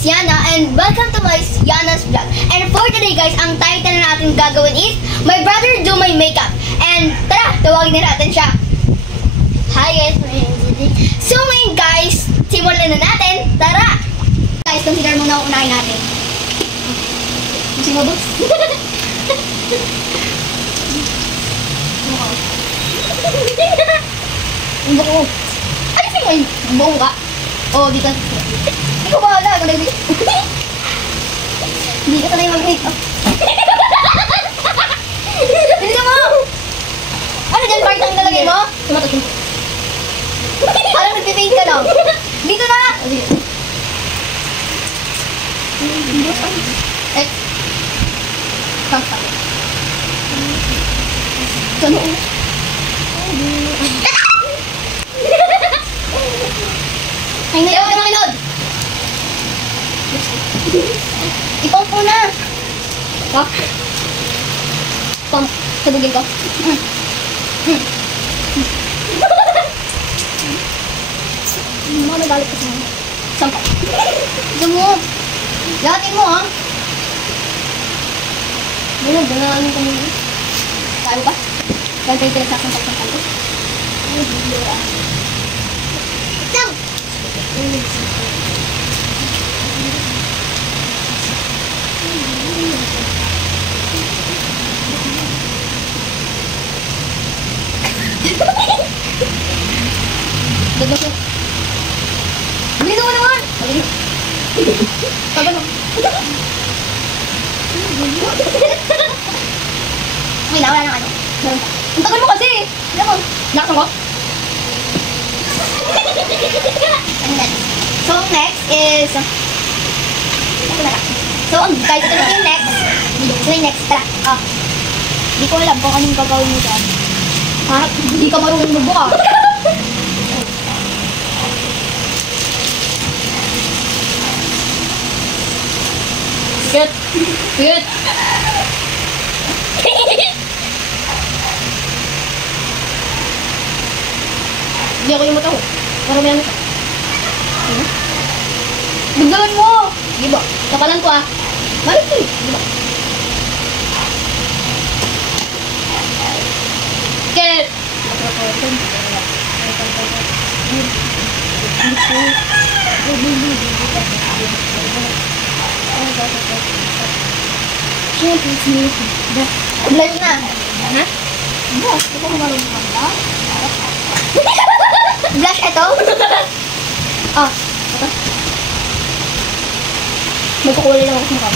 is Yana and welcome to my Yana's vlog. And for today guys, ang title na natin gagawin is My Brother Do My Makeup. And tara, tawagin na natin siya. Hi guys, my name is Didi. So ngayon guys, simulan na natin. Tara! Guys, consider muna unahin natin. Sino ba? Ang buko. Ano sa'yo ngayon? Ang buko ka? Oo, dito. Ikaw bahala. Hindi ka sanay mag-makeup. Hindi ka mo! Ano dyan, part ang nalagay mo? Tumatot mo. Parang nagpipaint ka lang. Dito na! Eh. Kaka. Kano? Ay, ngayon ka makinod! Ipomp mo na! Pump. Pump. Sabugin ko. Mga nagalit ka sa mga. Sampa. Ito mo. Lahatin mo, ha? Ganaan ko muna. Kaya ba? Kaya tayo pinagsasampak-sampak ko. Ay, video ka. Lang! Dagdag mo. Bilisan mo naman! Tagal mo. Ay, wala na ano. Ang tagal mo kasi. Alam mo, lakas mo. So, next is... So, guys, ito na yung next. Ito yung next. Tara. Hindi ko alam kung anong gagawin mo dyan. Ha? Hindi ka marunong magbuka. Cute. Cute. Hindi ako yung mata ko. Parang may ano ka. Biglawan mo! Di ba? Kapalan ko Balik ko Di ba? Cute! Blush na. Ha? Blush? Ito ko marunong mag-blush? Blush ito? Ito? Magkukulay lang ako sa mukha.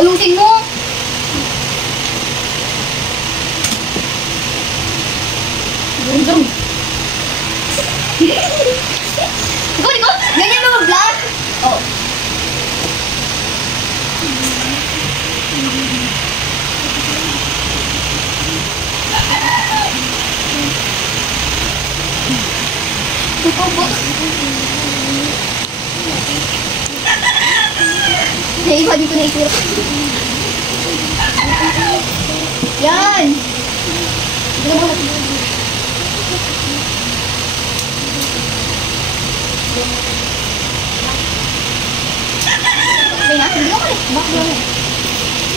Ayusin mo! Gundong. Ikaw? Ganyan mo mag-blush? Oo. Naiba dito na ito. Yan! Okay na? Hindi ako ulit. Bakit lang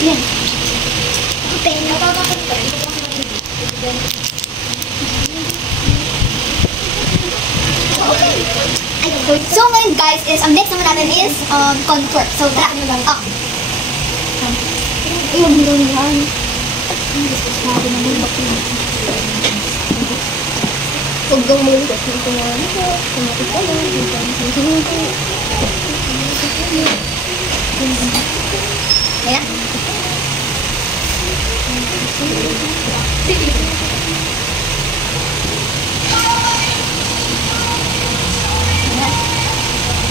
yan? Okay, napapakot ka. So ngayon guys is ang next naman natin is contour. So tara. Ayun mo yan. Huwag daw mo yung ito nga. Kaya?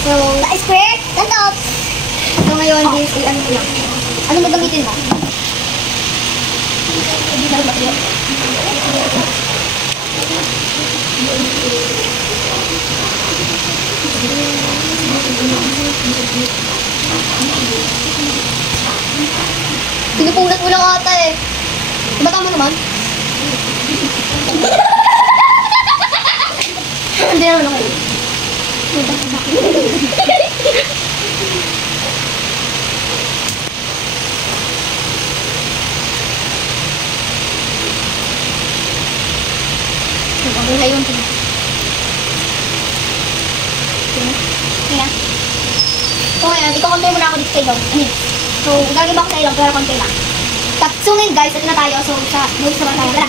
So, na-square, na-top. So, ngayon, this is ano lang. Ano magamitin mo? Hindi na ba yun? Pinupulat mo lang ata eh. Diba tama naman? Hindi naman ako. ngayon, iko-compare muna ako dito sa ilong. So, gagawin ako sa ilong, pero konti lang. So ngayon guys, ito na tayo. So, sa nose naman tayo. Tara!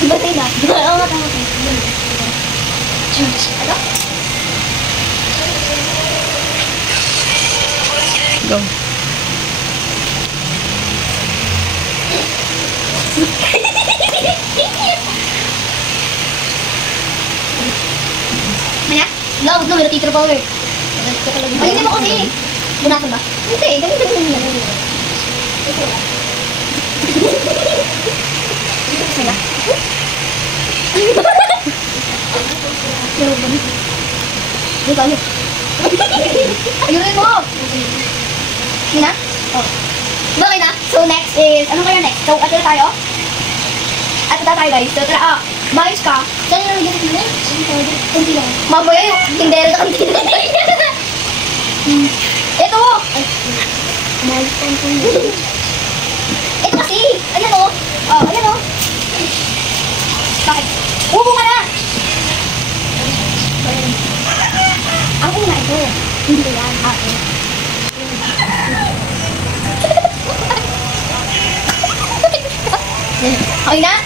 Batay na. Oo nga, tama. Ano? Go. Mana? No, may teacher power. Ay, hindi mo kasi. Bunasan ba? Hindi, ganito lang yan. Mana? Hindi tayo. Ayunin mo! Mana? Oh. Okay na? So next is, ano kaya next? So, ato na tayo? Ato na tayo guys. So, tara, bayos ka. Saan yung nagigit mo? Kunti lang. Mamaya yung tindera na kunti lang. Ito! Ito kasi! Ayan o! Oh, ayan o! Bakit? Upo ka na! Ako na ito. Hindi ko yan. Ako. Okay na?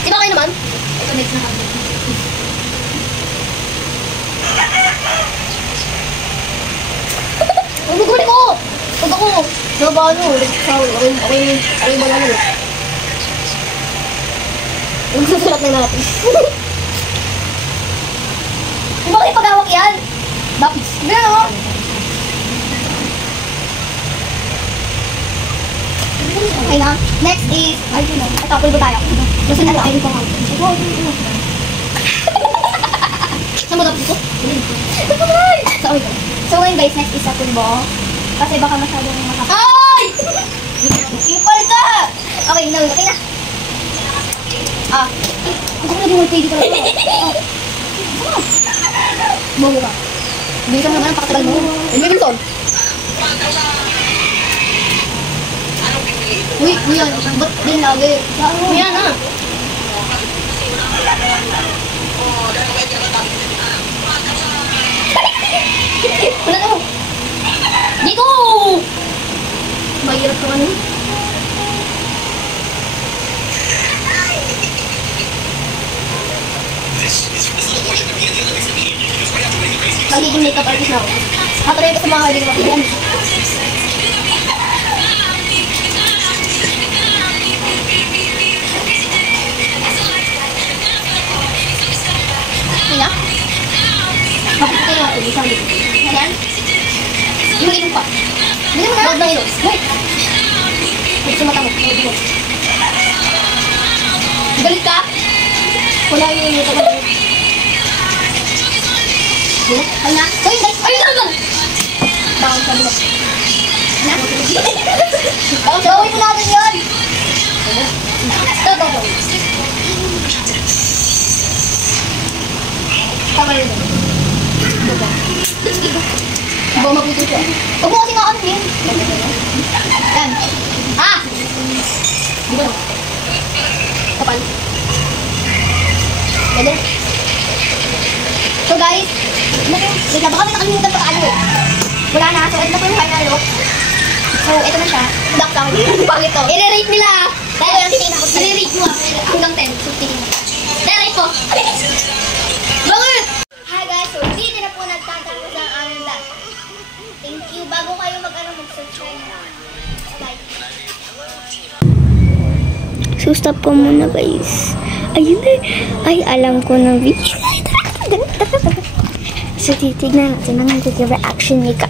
Di ba kayo naman? Ito next na kami. Ang guguli ko! Huwag ako! Naba ano? Ako'y mga ano. Ang susulat na natin. Di ba kayo pag-awak yan? Bakit? Gano'n o? Okay na. Next is, I don't know. Ito, pulbo tayo. Kasi na tayo ko nga. Saan mo tapos ito? So, ngayon guys, next is sa pulbo. Kasi baka masyadong Ay! Simpal ka! Okay, no. Okay na. Ako na din dito talaga. Bago ka. Hindi ka naman ang pakatagal mo. Hindi mo ito. Uy, yan. Ba't din lagi? Yan ah. Wala na mo. Dito! Mahirap ka ano? Magiging makeup artist na ako. Katry ko sa mga kaibigan ko. Yan. Yan. Mapuputin natin. Isang lito. Yan. Yung lito pa. Hindi mo na. Huwag na ilo. Wait. Huwag sa mata mo. Galit ka? Wala yung lito ka. Ay na. So yun guys. Ayun na naman. Bakit sabi mo? Na? Gawin mo natin yun. Ito. Tama rin. Bawa maputo siya. Huwag mo kasi nga ano yun. Yan. Di ba? Kapal. Pwede. So guys, wait lang, baka may nakalimutan pa ano eh. Wala na, so ito na po yung final look. So ito na siya. Duck lang. Pangit to. I-rate nila. Dahil yung titingin ako. I-rate mo hanggang 10. So titingin mo. I-rate ko. Bakit? Hi guys, so dito na po nagtatapos ang aming vlog. Thank you. Bago kayo mag-subscribe na. Bye. So, stop ko muna guys. Ayun na. Ay, alam ko ng video. So, titignan natin ang magiging reaction ni Ka.